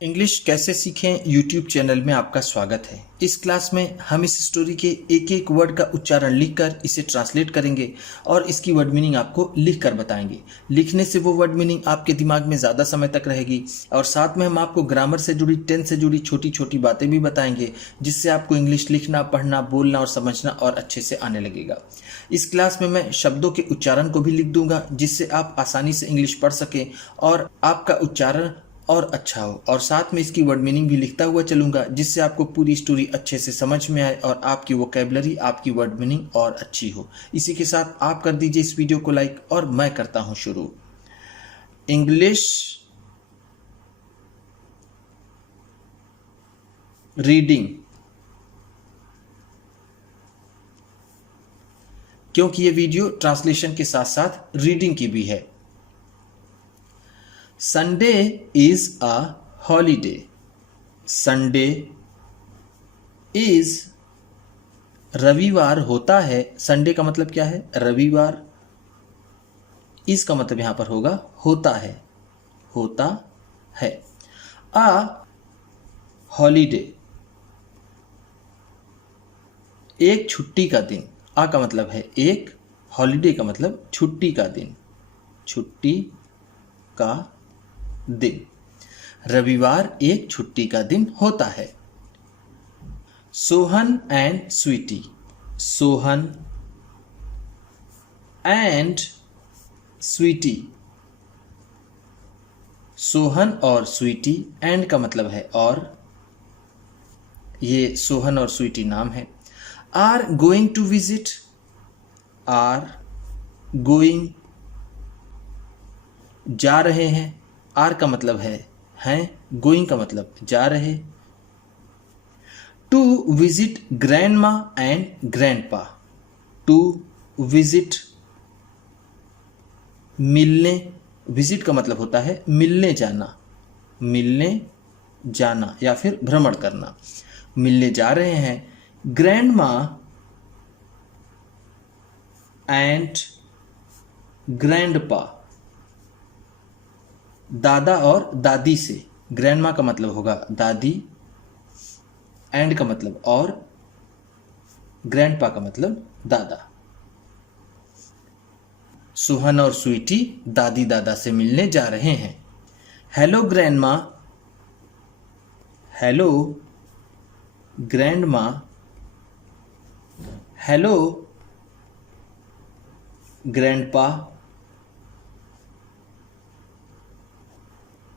English कैसे सीखें YouTube channel में आपका स्वागत है। इस क्लास में हम इस स्टोरी के एक एक वर्ड का उच्चारण लिखकर इसे ट्रांसलेट करेंगे और इसकी वर्ड मीनिंग आपको लिख कर बताएंगे। लिखने से वो वर्ड मीनिंग आपके दिमाग में ज़्यादा समय तक रहेगी और साथ में हम आपको ग्रामर से जुड़ी, टेंस से जुड़ी छोटी छोटी बातें भी बताएंगे, जिससे आपको इंग्लिश लिखना, पढ़ना, बोलना और समझना और अच्छे से आने लगेगा। इस क्लास में मैं शब्दों के उच्चारण को भी लिख दूंगा, जिससे आप आसानी से इंग्लिश पढ़ सकें और आपका उच्चारण और अच्छा हो, और साथ में इसकी वर्ड मीनिंग भी लिखता हुआ चलूंगा, जिससे आपको पूरी स्टोरी अच्छे से समझ में आए और आपकी वोकैबुलरी, आपकी वर्ड मीनिंग और अच्छी हो। इसी के साथ आप कर दीजिए इस वीडियो को लाइक और मैं करता हूं शुरू। इंग्लिश रीडिंग, क्योंकि ये वीडियो ट्रांसलेशन के साथ साथ रीडिंग की भी है। Sunday is a holiday. Sunday is, रविवार होता है। संडे का मतलब क्या है? रविवार। इज का मतलब यहां पर होगा होता है, होता है। अ हॉलीडे, एक छुट्टी का दिन। आ का मतलब है एक, हॉलीडे का मतलब छुट्टी का दिन, छुट्टी का दिन। रविवार एक छुट्टी का दिन होता है। सोहन एंड स्वीटी। सोहन एंड स्वीटी। सोहन और स्वीटी, एंड का मतलब है और, ये सोहन और स्वीटी नाम है। Are going to visit. Are going, जा रहे हैं। आर का मतलब है हैं, गोइंग का मतलब जा रहे। To visit grandma and grandpa. To visit, मिलने। विजिट का मतलब होता है मिलने जाना, मिलने जाना या फिर भ्रमण करना। मिलने जा रहे हैं ग्रैंडमा एंड ग्रैंडपा, दादा और दादी से। ग्रैंडमा का मतलब होगा दादी, एंड का मतलब और, ग्रैंडपा का मतलब दादा। सुहन और स्वीटी दादी दादा से मिलने जा रहे हैं। Hello grandma. Hello grandma. Hello grandpa.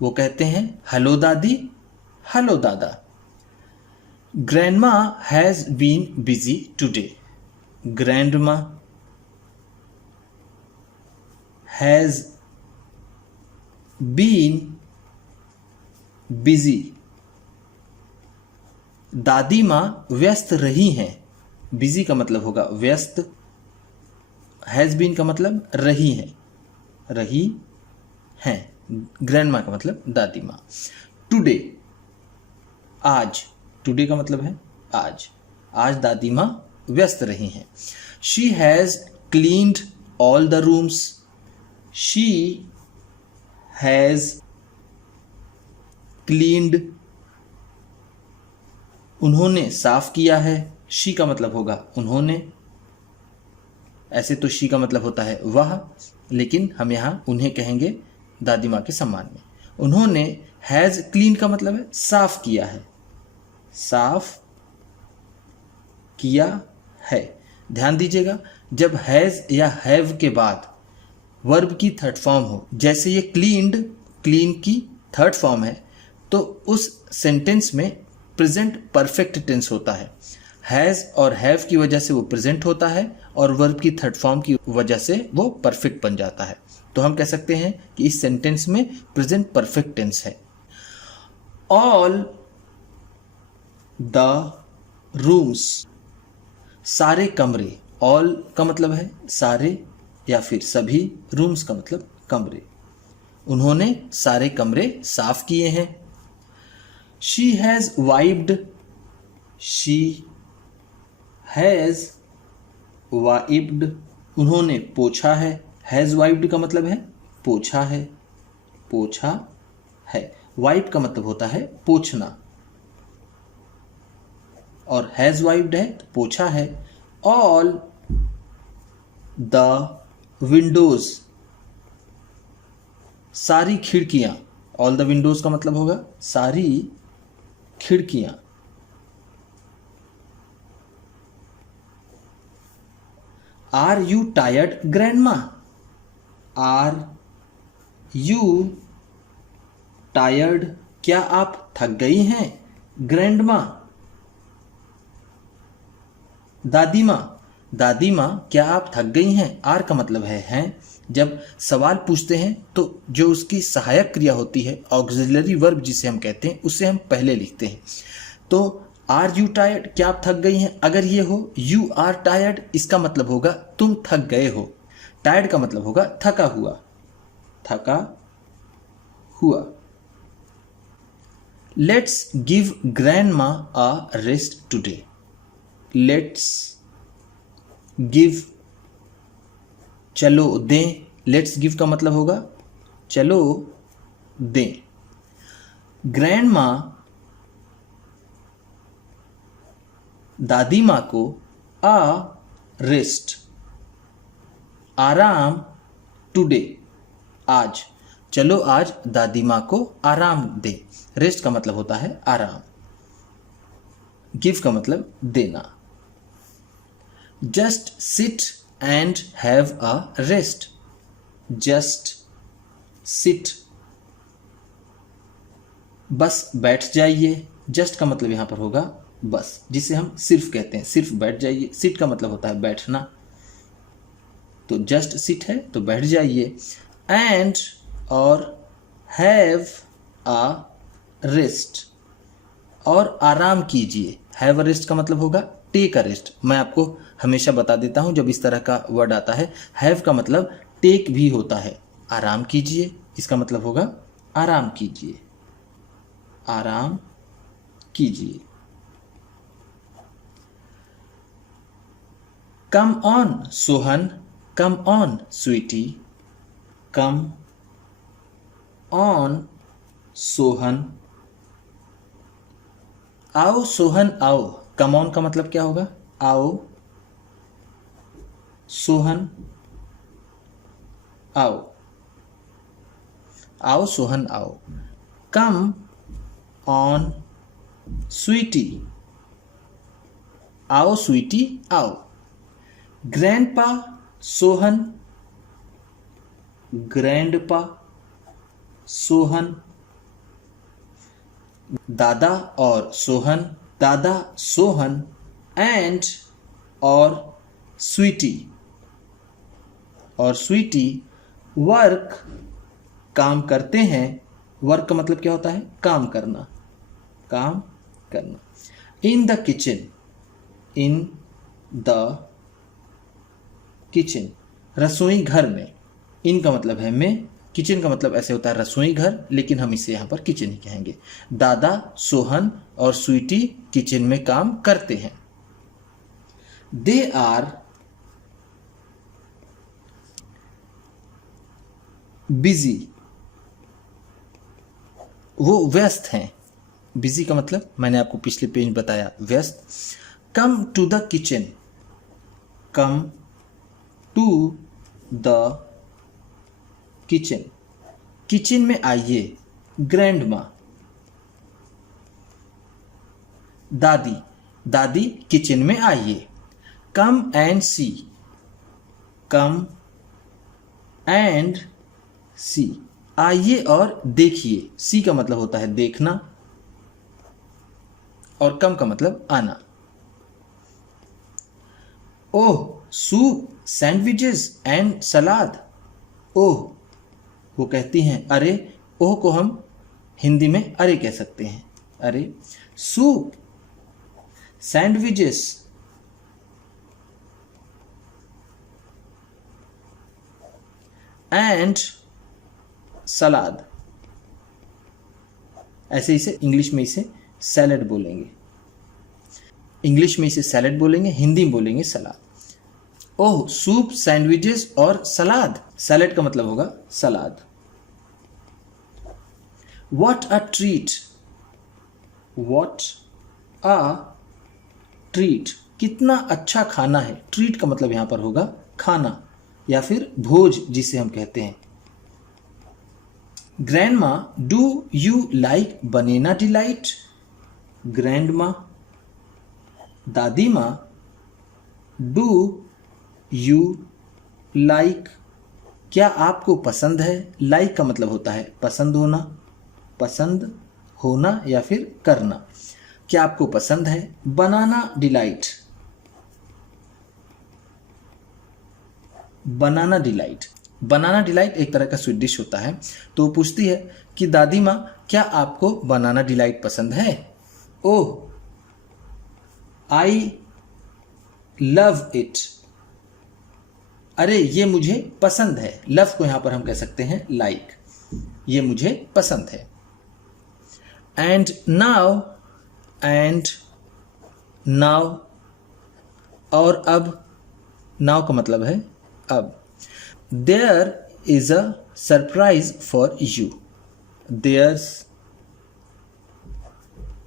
वो कहते हैं हेलो दादी, हेलो दादा। Grandma has been busy today. Grandma has been busy, दादी माँ व्यस्त रही हैं। बिजी का मतलब होगा व्यस्त, हैज बीन का मतलब रही है, रही हैं। ग्रैंडमा का मतलब दादी माँ। टुडे, आज। टुडे का मतलब है आज। आज दादी माँ व्यस्त रही हैं। She has cleaned all the rooms. She has cleaned, उन्होंने साफ किया है। शी का मतलब होगा उन्होंने। ऐसे तो शी का मतलब होता है वह, लेकिन हम यहाँ उन्हें कहेंगे दादी माँ के सम्मान में। उन्होंने, हैज क्लीन का मतलब है साफ किया है, साफ किया है। ध्यान दीजिएगा, जब हैज या हैव के बाद वर्ब की थर्ड फॉर्म हो, जैसे ये क्लीन्ड, क्लीन की थर्ड फॉर्म है, तो उस सेंटेंस में प्रेजेंट परफेक्ट टेंस होता है। हैज और हैव की वजह से वो प्रेजेंट होता है और वर्ब की थर्ड फॉर्म की वजह से वो परफेक्ट बन जाता है। तो हम कह सकते हैं कि इस सेंटेंस में प्रेजेंट परफेक्ट टेंस है। ऑल द रूम्स, सारे कमरे। ऑल का मतलब है सारे या फिर सभी, रूम्स का मतलब कमरे। उन्होंने सारे कमरे साफ किए हैं। She has wiped. She has wiped, उन्होंने पोछा है। हैज वाइप्ड का मतलब है पोछा है, पोछा है। वाइप का मतलब होता है पोंछना, और हैज वाइप्ड है तो पोछा है। ऑल द विंडोज, सारी खिड़कियां, ऑल द विंडोज का मतलब होगा सारी खिड़कियां। Are you tired grandma, are you tired, क्या आप थक गई हैं? ग्रैंडमा, दादी माँ, दादी माँ क्या आप थक गई हैं? आर का मतलब है हैं। जब सवाल पूछते हैं तो जो उसकी सहायक क्रिया होती है, ऑक्सिलरी वर्ब जिसे हम कहते हैं, उसे हम पहले लिखते हैं। तो आर यू टायर्ड, क्या आप थक गई हैं? अगर ये हो यू आर टायर्ड, इसका मतलब होगा तुम थक गए हो। टायर्ड का मतलब होगा थका हुआ, थका हुआ। Let's give grandma a rest today, let's give, चलो दें। लेट्स गिव का मतलब होगा चलो दें। ग्रैंड माँ, दादी माँ को आ रेस्ट, आराम, टुडे, आज। चलो आज दादी माँ को आराम दे। रेस्ट का मतलब होता है आराम, गिव का मतलब देना। Just sit and have a rest, just sit, बस बैठ जाइए। जस्ट का मतलब यहां पर होगा बस, जिसे हम सिर्फ कहते हैं, सिर्फ बैठ जाइए। सिट का मतलब होता है बैठना, तो जस्ट सिट है तो बैठ जाइए। एंड और हैव अ रेस्ट, और आराम कीजिए। हैव अ रेस्ट का मतलब होगा टेक अ रेस्ट। मैं आपको हमेशा बता देता हूं जब इस तरह का वर्ड आता है, हैव का मतलब टेक भी होता है। आराम कीजिए, इसका मतलब होगा आराम कीजिए, आराम कीजिए। Come on Sohan, come on Sweety, come on Sohan, आओ सोहन आओ। कम ऑन का मतलब क्या होगा? आओ सोहन आओ, आओ सोहन आओ। कम ऑन स्वीटी, आओ स्वीटी आओ। Grandpa Sohan, grandpa Sohan. दादा और सोहन, दादा सोहन। एंड और स्वीटी, और स्वीटी वर्क, काम करते हैं। वर्क का मतलब क्या होता है? काम करना, काम करना। In the kitchen, in the kitchen, रसोई घर में। इन का मतलब है में, किचन का मतलब ऐसे होता है रसोई घर, लेकिन हम इसे यहां पर किचन ही कहेंगे। दादा सोहन और स्वीटी किचन में काम करते हैं। दे आर बिजी, वो व्यस्त हैं। बिजी का मतलब मैंने आपको पिछले पेज बताया, व्यस्त। Come to the kitchen, come to the kitchen, kitchen में आइए। ग्रैंडमा, दादी, दादी किचन में आइए। Come and C, come and सी, आइए और देखिए। सी का मतलब होता है देखना, और कम का मतलब आना। ओह सूप, सैंडविचेस एंड सलाद। ओह, वो कहती हैं अरे। ओह को हम हिंदी में अरे कह सकते हैं, अरे। सूप, सैंडविचेस एंड सलाद। ऐसे इसे इंग्लिश में इसे सैलड बोलेंगे, इंग्लिश में इसे सैलड बोलेंगे, हिंदी में बोलेंगे सलाद। ओह सूप, सैंडविचेस और सलाद। सैलड का मतलब होगा सलाद। What a treat. What a treat. कितना अच्छा खाना है. ट्रीट का मतलब यहां पर होगा खाना या फिर भोज जिसे हम कहते हैं. Grandma, do you like banana delight? Grandma, दादी माँ, do you like, क्या आपको पसंद है. लाइक का मतलब होता है पसंद होना या फिर करना. क्या आपको पसंद है. Banana delight. बनाना डिलाइट एक तरह का स्वीट डिश होता है. तो पूछती है कि दादी माँ क्या आपको बनाना डिलाइट पसंद है. ओह, आई लव इट. अरे ये मुझे पसंद है. लव को यहां पर हम कह सकते हैं लाइक. ये मुझे पसंद है. एंड नाउ और अब. नाउ का मतलब है अब. There is a surprise for you. There's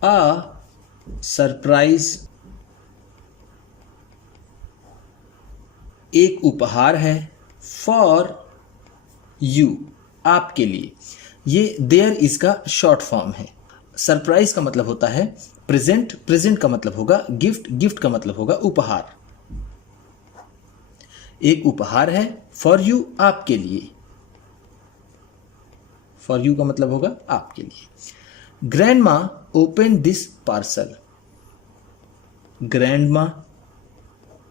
a surprise. एक उपहार है. फॉर यू, आपके लिए. ये देयर इसका शॉर्ट फॉर्म है. सरप्राइज का मतलब होता है प्रेजेंट का मतलब होगा गिफ्ट का मतलब होगा उपहार. एक उपहार है. फॉर यू, आपके लिए. फॉर यू का मतलब होगा आपके लिए. Grandma open this parcel. Grandma,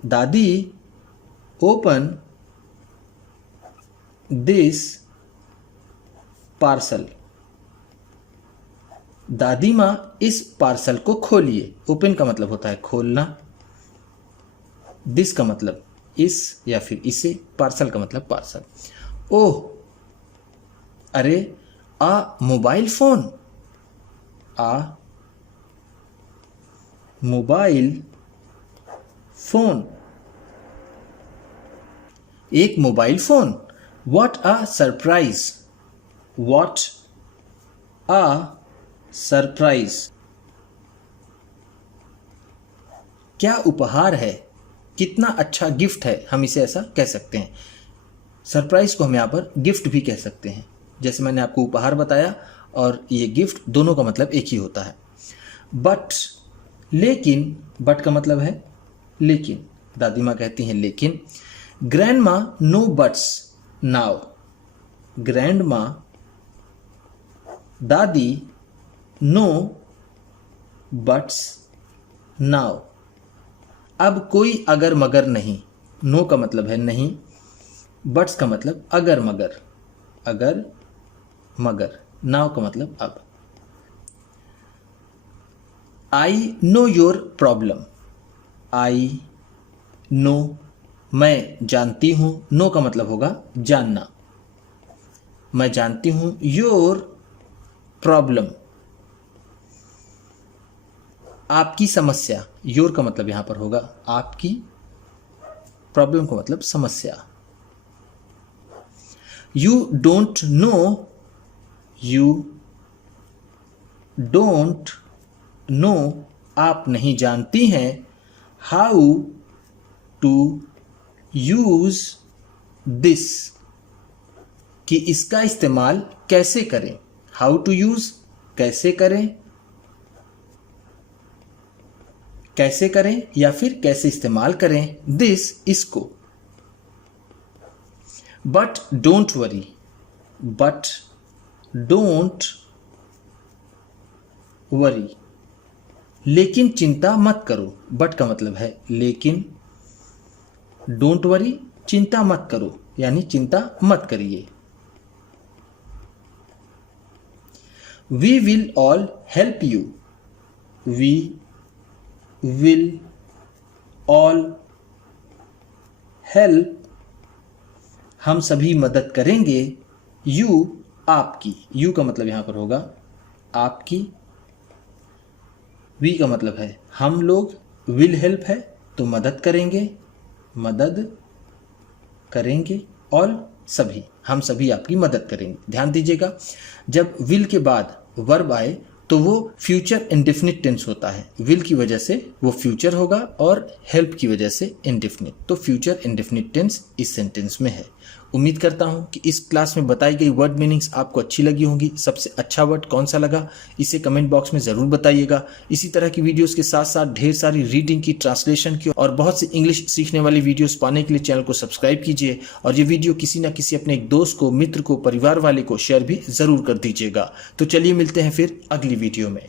दादी, ओपन दिस पार्सल. दादी माँ इस पार्सल को खोलिए. ओपन का मतलब होता है खोलना. दिस का मतलब इस या फिर इसे. पार्सल का मतलब पार्सल. ओह, अरे, आ मोबाइल फोन. आ मोबाइल फोन. एक mobile phone. What a surprise. What a surprise. क्या उपहार है. कितना अच्छा गिफ्ट है. हम इसे ऐसा कह सकते हैं. सरप्राइज को हम यहां पर गिफ्ट भी कह सकते हैं. जैसे मैंने आपको उपहार बताया और ये गिफ्ट, दोनों का मतलब एक ही होता है. बट, लेकिन. बट का मतलब है लेकिन. दादी माँ कहती हैं लेकिन. Grandma no buts now. Grandma, दादी, नो बट्स नाउ. अब कोई अगर मगर नहीं. नो का मतलब है नहीं. बट्स का मतलब अगर मगर. नाउ का मतलब अब. I know your problem. I know, मैं जानती हूं. नो का मतलब होगा जानना. मैं जानती हूं. योर प्रॉब्लम, आपकी समस्या. योर का मतलब यहां पर होगा आपकी. प्रॉब्लम का मतलब समस्या. You don't know. You don't know, आप नहीं जानती हैं. हाउ टू यूज दिस, कि इसका इस्तेमाल कैसे करें. हाउ टू यूज, कैसे करें या फिर कैसे इस्तेमाल करें. दिस, इसको. But don't worry. But don't worry, लेकिन चिंता मत करो. बट का मतलब है लेकिन. डोंट वरी, चिंता मत करो, यानी चिंता मत करिए. We will all help you. We will all help, हम सभी मदद करेंगे. यू, आपकी. यू का मतलब यहां पर होगा आपकी. वी का मतलब है हम लोग. विल हेल्प है तो मदद करेंगे. ऑल, सभी. हम सभी आपकी मदद करेंगे. ध्यान दीजिएगा, जब विल के बाद वर्ब आए तो वो फ्यूचर इंडेफिनिट टेंस होता है। विल की वजह से वो फ्यूचर होगा और हेल्प की वजह से इंडेफिनिट, तो फ्यूचर इंडेफिनिट टेंस इस सेंटेंस में है। उम्मीद करता हूँ कि इस क्लास में बताई गई वर्ड मीनिंग्स आपको अच्छी लगी होंगी। सबसे अच्छा वर्ड कौन सा लगा इसे कमेंट बॉक्स में ज़रूर बताइएगा। इसी तरह की वीडियोस के साथ साथ ढेर सारी रीडिंग की, ट्रांसलेशन की और बहुत सी इंग्लिश सीखने वाली वीडियोस पाने के लिए चैनल को सब्सक्राइब कीजिए और ये वीडियो किसी न किसी अपने एक दोस्त को, मित्र को, परिवार वाले को शेयर भी ज़रूर कर दीजिएगा। तो चलिए मिलते हैं फिर अगली वीडियो में।